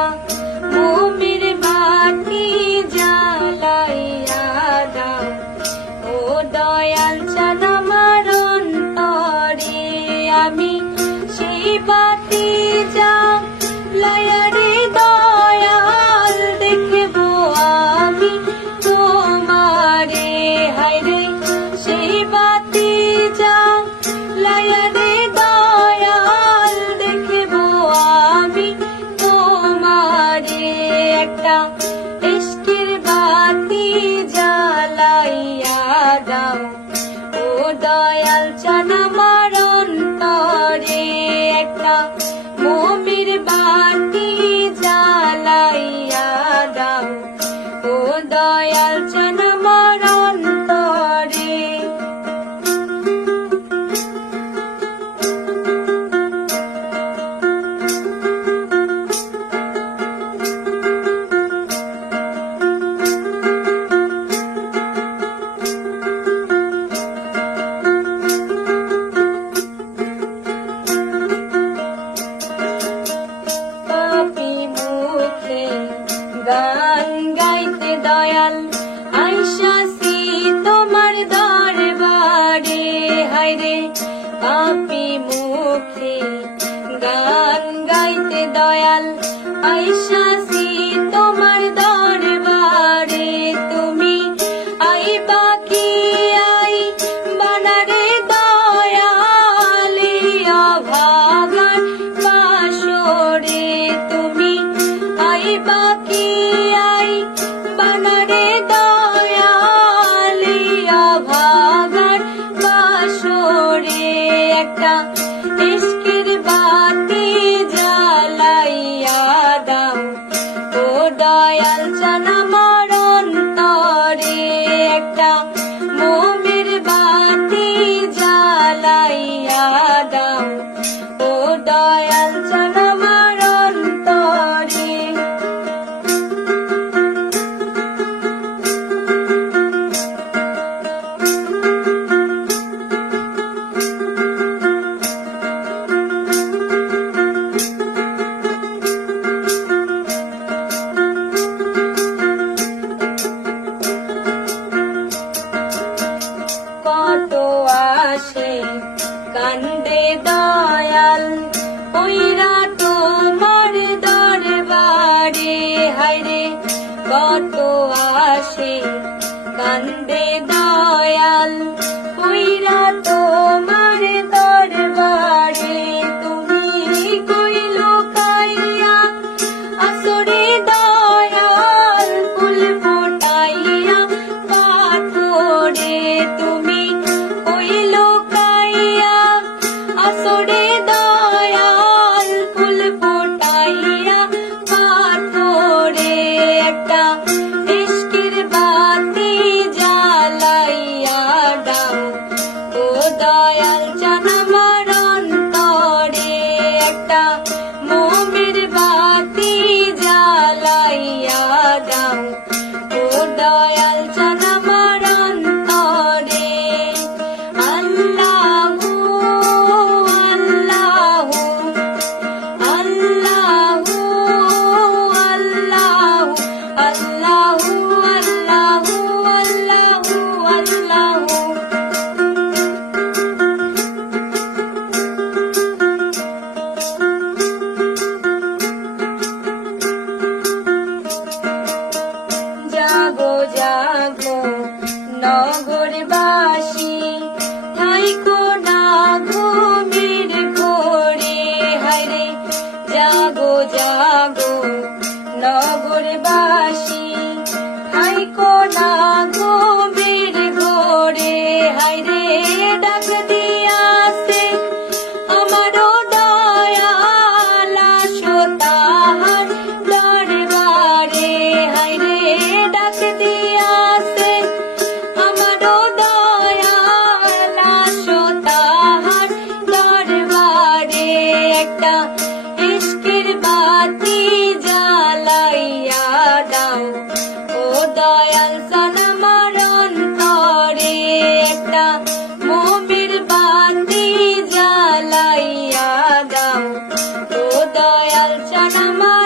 একটা মোমের বাতি জ্বালাইয়া দাও ও দয়াল চাঁদ আমার অন্তরে। আমি সেই বাতি জ্বালাইয়া রে দয়াল দেখব আমি তোমারে। হায়রে সেই বাতি জ্বালাইয়া রে দয়াল দেখব আমি তোমারে। একটা ইশকের বাতি জ্বালাইয়া দাও ও দয়াল চাঁদ আমার অন্তরে। একটা মোমের বাতি জ্বালাইয়া দাও ও দয়াল চাঁদ আমার অন্তরে। গান গাইতে দয়াল আইসাছি তোমার দরবারে। হায়রে পাপী মুখে গান গাইতে দয়াল আইসাছি তোমার দরবারে। তুমি আইবা কি আইবা না রে দয়াল অভাগার বাসরে। তুমি আইবা কি আইবা না রে দয়াল অভাগার বাসরে। একটা ইশকের বাতি জ্বালাইয়া দাও ও দয়াল চাঁদ আমার অন্তরে। একটা মোমের বাতি জ্বালাইয়া দাও ও দয়াল চাঁদ আমার অন্তরে। কত আসে কান্দে দয়াল ওইরা তোমার দরবারে। হায়রে কত আসে কান্দে দয়াল ওইরা তোমার দরবারে। তুমি কইল কাইয়া আসরে দয়াল ফুল ফোটাইয়া পাথরে। তুমি কইল কাইয়া আসরে দয়াল ফুল ফোটাইয়া পাথরে। একটা ইশকের বাতি জ্বালাইয়া দাও ও দয়াল চাঁদ আমার অন্তরে। একটা মোমের বাতি জ্বালাইয়া দাও ও দয়াল চাঁদ আমার অন্তরে। আল্লাহু আল্লাহু আল্লাহু আল্লাহু আল্লাহু আল্লাহু আল্লাহু আল্লাহু। জাগো জাগো নগরবাসী থাইকো না ঘুমের ঘোরে। হায়রে জাগো জাগো নগরবাসী থাইকো না ঘুমের ঘোরে। হায়রে ডাক দিয়াছে আমারও দয়াল আসো তাহার দরবারে। হায়রে ডাক দিয়াছে আমারও দয়াল আসো তাহার দরবারে। একটা ইশকের বাতি জ্বালাইয়া দাও ও দয়াল চাঁদ আমার অন্তরে। একটা মোমের বাতি জ্বালাইয়া দাও ও দয়াল চাঁদ আমার